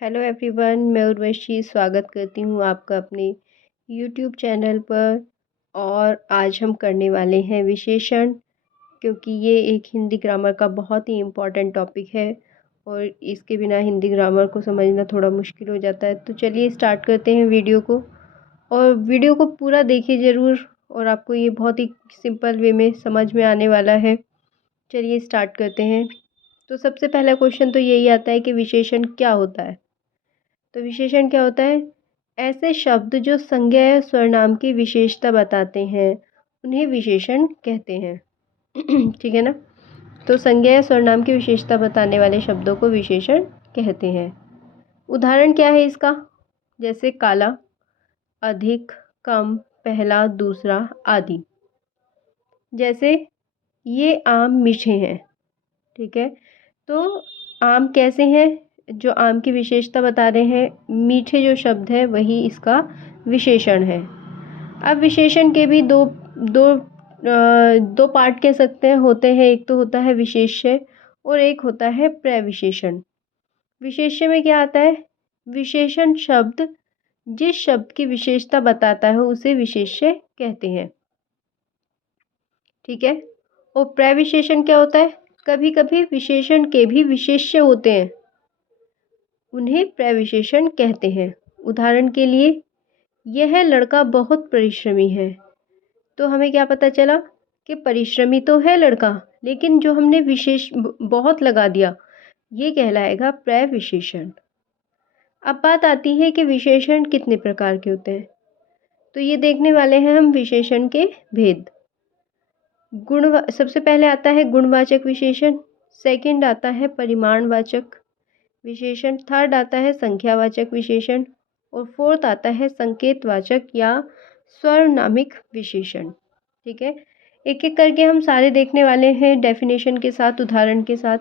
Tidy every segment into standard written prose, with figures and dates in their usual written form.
Hello everyone, मैं उर्वशी स्वागत करती हूँ आपका अपने यूट्यूब चैनल पर। और आज हम करने वाले हैं विशेषण, क्योंकि ये एक हिंदी ग्रामर का बहुत ही इम्पॉर्टेंट टॉपिक है और इसके बिना हिंदी ग्रामर को समझना थोड़ा मुश्किल हो जाता है। तो चलिए स्टार्ट करते हैं वीडियो को, और वीडियो को पूरा देखिए ज़रूर, और आपको ये बहुत ही सिंपल वे में समझ में आने वाला है। चलिए स्टार्ट करते हैं। तो सबसे पहला क्वेश्चन तो यही आता है कि विशेषण क्या होता है। तो विशेषण क्या होता है? ऐसे शब्द जो संज्ञा या सर्वनाम की विशेषता बताते हैं उन्हें विशेषण कहते हैं। ठीक है ना। तो संज्ञा या सर्वनाम की विशेषता बताने वाले शब्दों को विशेषण कहते हैं। उदाहरण क्या है इसका? जैसे काला, अधिक, कम, पहला, दूसरा आदि। जैसे ये आम मीठे हैं। ठीक है। तो आम कैसे हैं? जो आम की विशेषता बता रहे हैं, मीठे जो शब्द है वही इसका विशेषण है। अब विशेषण के भी दो पार्ट कह सकते हैं होते हैं। एक तो होता है विशेष्य और एक होता है प्रविशेषण। विशेष्य में क्या आता है? विशेषण शब्द जिस शब्द की विशेषता बताता है उसे विशेष्य कहते हैं। ठीक है। और प्रविशेषण क्या होता है? कभी कभी विशेषण के भी विशेष्य होते हैं, उन्हें प्रविशेषण कहते हैं। उदाहरण के लिए, यह लड़का बहुत परिश्रमी है। तो हमें क्या पता चला कि परिश्रमी तो है लड़का, लेकिन जो हमने विशेष बहुत लगा दिया, ये कहलाएगा प्रविशेषण। अब बात आती है कि विशेषण कितने प्रकार के होते हैं। तो ये देखने वाले हैं हम विशेषण के भेद। सबसे पहले आता है गुणवाचक विशेषण, सेकंड आता है परिमाणवाचक विशेषण, थर्ड आता है संख्यावाचक विशेषण, और फोर्थ आता है संकेतवाचक या सर्वनामिक विशेषण। ठीक है। एक एक करके हम सारे देखने वाले हैं, डेफिनेशन के साथ, उदाहरण के साथ।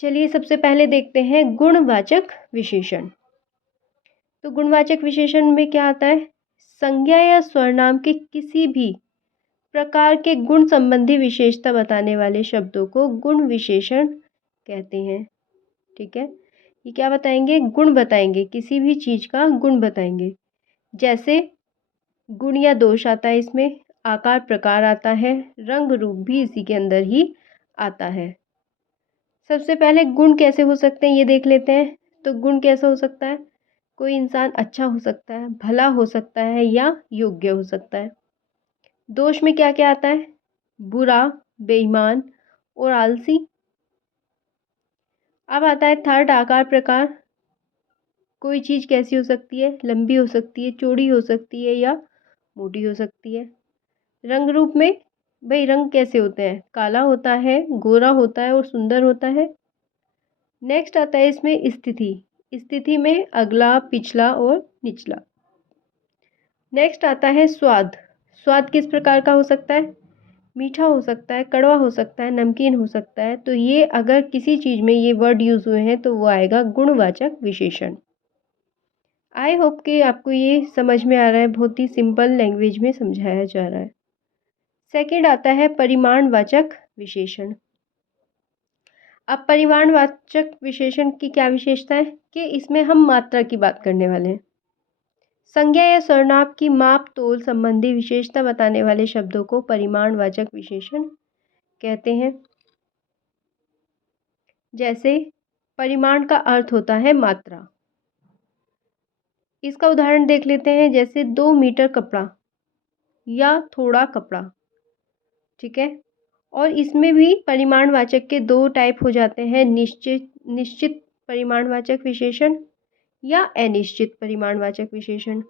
चलिए सबसे पहले देखते हैं गुणवाचक विशेषण। तो गुणवाचक विशेषण में क्या आता है? संज्ञा या सर्वनाम के किसी भी प्रकार के गुण संबंधी विशेषता बताने वाले शब्दों को गुण विशेषण कहते हैं। ठीक है। ये क्या बताएंगे? गुण बताएंगे, किसी भी चीज का गुण बताएंगे। जैसे गुण या दोष आता है इसमें, आकार प्रकार आता है, रंग रूप भी इसी के अंदर ही आता है। सबसे पहले गुण कैसे हो सकते हैं ये देख लेते हैं। तो गुण कैसा हो सकता है? कोई इंसान अच्छा हो सकता है, भला हो सकता है, या योग्य हो सकता है। दोष में क्या क्या आता है? बुरा, बेईमान और आलसी। अब आता है थर्ड, आकार प्रकार। कोई चीज कैसी हो सकती है? लंबी हो सकती है, चौड़ी हो सकती है, या मोटी हो सकती है। रंग रूप में, भाई रंग कैसे होते हैं? काला होता है, गोरा होता है और सुंदर होता है। नेक्स्ट आता है इसमें स्थिति। स्थिति में अगला, पिछला और निचला। नेक्स्ट आता है स्वाद। स्वाद किस प्रकार का हो सकता है? मीठा हो सकता है, कड़वा हो सकता है, नमकीन हो सकता है। तो ये अगर किसी चीज में ये वर्ड यूज हुए हैं तो वो आएगा गुणवाचक विशेषण। आई होप कि आपको ये समझ में आ रहा है, बहुत ही सिंपल लैंग्वेज में समझाया जा रहा है। सेकंड आता है परिमाणवाचक विशेषण। अब परिमाणवाचक विशेषण की क्या विशेषता है कि इसमें हम मात्रा की बात करने वाले हैं। संज्ञा या सर्वनाम की माप तोल संबंधी विशेषता बताने वाले शब्दों को परिमाणवाचक विशेषण कहते हैं। जैसे परिमाण का अर्थ होता है मात्रा। इसका उदाहरण देख लेते हैं, जैसे 2 मीटर कपड़ा या थोड़ा कपड़ा। ठीक है। और इसमें भी परिमाणवाचक के दो टाइप हो जाते हैं, निश्चित निश्चित परिमाणवाचक विशेषण या अनिश्चित परिमाणवाचक विशेषण।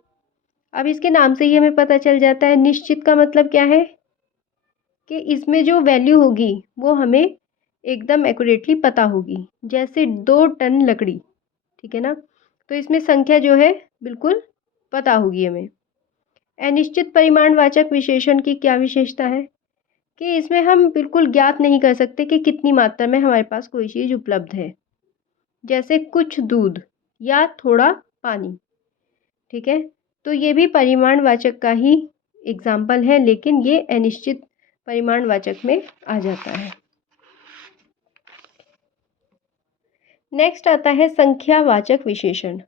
अब इसके नाम से ही हमें पता चल जाता है, निश्चित का मतलब क्या है कि इसमें जो वैल्यू होगी वो हमें एकदम एक्यूरेटली पता होगी। जैसे 2 टन लकड़ी। ठीक है ना। तो इसमें संख्या जो है बिल्कुल पता होगी हमें। अनिश्चित परिमाणवाचक विशेषण की क्या विशेषता है कि इसमें हम बिल्कुल ज्ञात नहीं कर सकते कि कितनी मात्रा में हमारे पास कोई चीज़ उपलब्ध है। जैसे कुछ दूध या थोड़ा पानी। ठीक है। तो ये भी परिमाणवाचक का ही एग्जाम्पल है, लेकिन ये अनिश्चित परिमाणवाचक में आ जाता है। नेक्स्ट आता है संख्यावाचक विशेषण।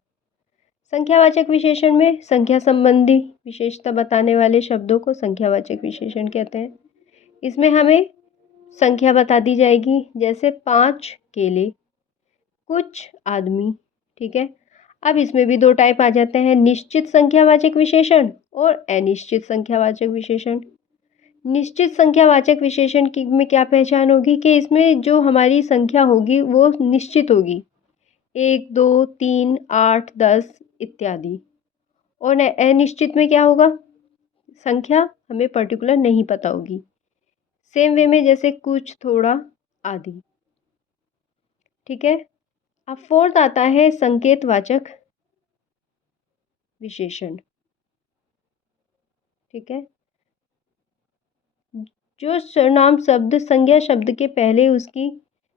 संख्यावाचक विशेषण में संख्या संबंधी विशेषता बताने वाले शब्दों को संख्यावाचक विशेषण कहते हैं। इसमें हमें संख्या बता दी जाएगी, जैसे 5 केले, कुछ आदमी। ठीक है। अब इसमें भी दो टाइप आ जाते हैं, निश्चित संख्यावाचक विशेषण और अनिश्चित संख्यावाचक विशेषण। निश्चित संख्यावाचक विशेषण की में क्या पहचान होगी कि इसमें जो हमारी संख्या होगी वो निश्चित होगी, 1 2 3 8 10 इत्यादि। और अनिश्चित में क्या होगा, संख्या हमें पर्टिकुलर नहीं पता होगी। सेम वे में जैसे कुछ, थोड़ा आदि। ठीक है। अब फोर्थ आता है संकेतवाचक विशेषण। ठीक है। जो सर्वनाम शब्द संज्ञा शब्द के पहले उसकी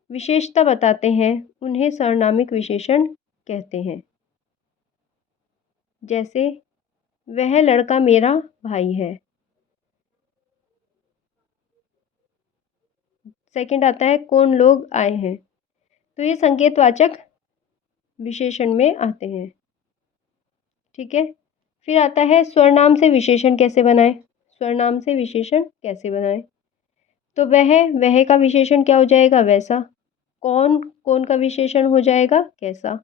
विशेषता बताते हैं उन्हें सर्वनामिक विशेषण कहते हैं। जैसे वह लड़का मेरा भाई है। सेकंड आता है कौन लोग आए हैं। तो ये संकेतवाचक विशेषण में आते हैं। ठीक है। फिर आता है स्वरनाम से विशेषण कैसे बनाएं। स्वरनाम से विशेषण कैसे बनाएं, तो वह का विशेषण क्या हो जाएगा, वैसा। कौन, कौन का विशेषण हो जाएगा, कैसा।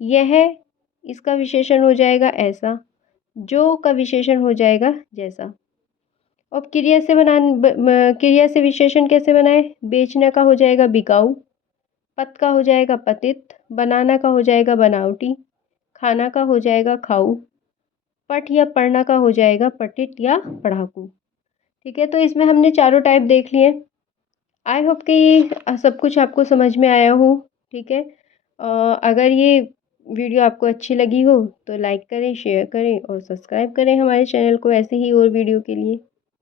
यह, इसका विशेषण हो जाएगा ऐसा। जो का विशेषण हो जाएगा जैसा। अब क्रिया से विशेषण कैसे बनाए। बेचने का हो जाएगा बिकाऊ, पत का हो जाएगा पतित, बनाना का हो जाएगा बनावटी, खाना का हो जाएगा खाऊ, पठ या पढ़ना का हो जाएगा पठित या पढ़ाकू। ठीक है। तो इसमें हमने चारों टाइप देख लिए। आई होप कि ये सब कुछ आपको समझ में आया हो। ठीक है। अगर ये वीडियो आपको अच्छी लगी हो तो लाइक करें, शेयर करें और सब्सक्राइब करें हमारे चैनल को ऐसे ही और वीडियो के लिए।